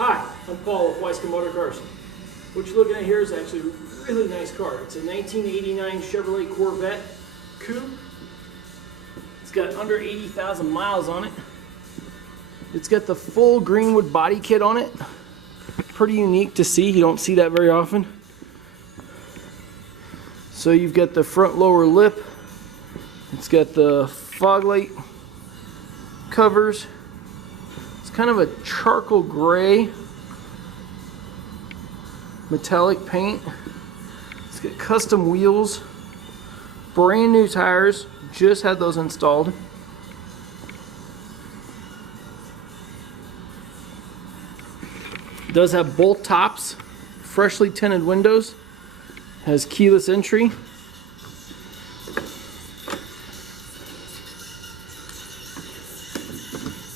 Hi, I'm Paul with Weisco Motor Cars. What you're looking at here is actually a really nice car. It's a 1989 Chevrolet Corvette Coupe. It's got under 80,000 miles on it. It's got the full Greenwood body kit on it. Pretty unique to see. You don't see that very often. So you've got the front lower lip. It's got the fog light covers. It's kind of a charcoal gray metallic paint. It's got custom wheels, brand new tires, just had those installed. It does have both tops, freshly tinted windows, has keyless entry.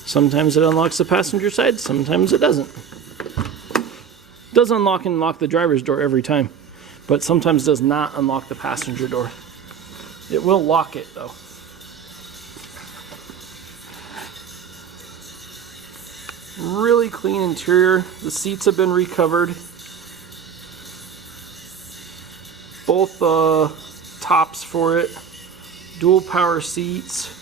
Sometimes it unlocks the passenger side, sometimes it doesn't. It does unlock and lock the driver's door every time, but sometimes does not unlock the passenger door. It will lock it though. Really clean interior. The seats have been recovered. Both tops for it. Dual power seats.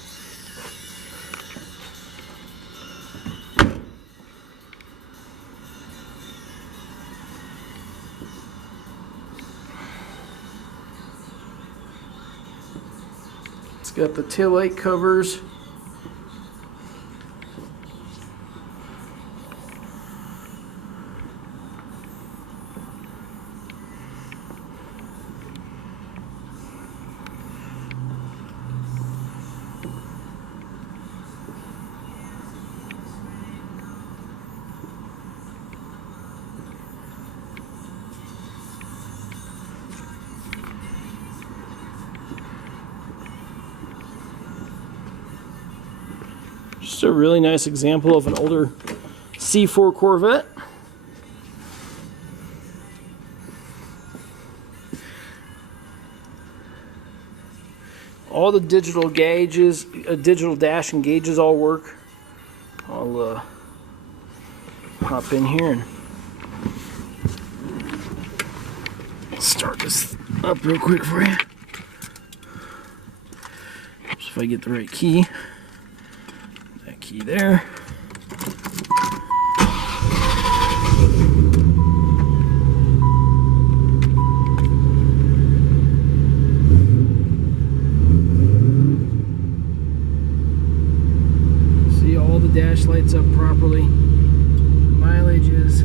It's got the taillight covers. Just a really nice example of an older C4 Corvette. All the digital gauges, digital dash and gauges all work. I'll hop in here and start this up real quick for you. Oops, if I get the right key. Key there. See all the dash lights up properly. Mileage is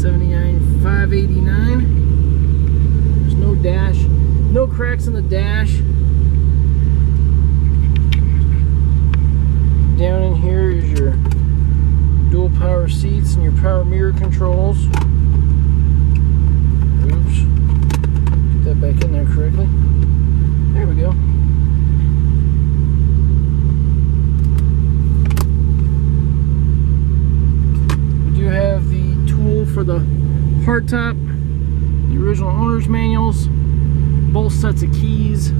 79,589. There's no dash, no cracks in the dash. Down in here is your dual power seats and your power mirror controls. Oops. Get that back in there correctly. There we go. We do have the tool for the hardtop, the original owner's manuals, both sets of keys.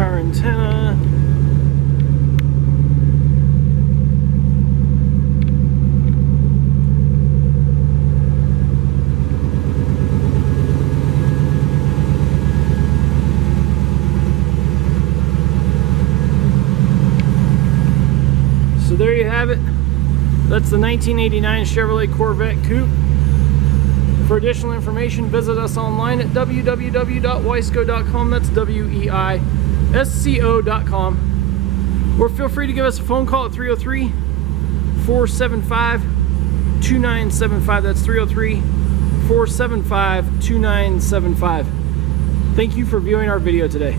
Antenna. So there you have it. That's the 1989 Chevrolet Corvette Coupe. For additional information, visit us online at www.weisco.com. That's WEISCO.com. Or feel free to give us a phone call at 303-475-2975. That's 303-475-2975. Thank you for viewing our video today.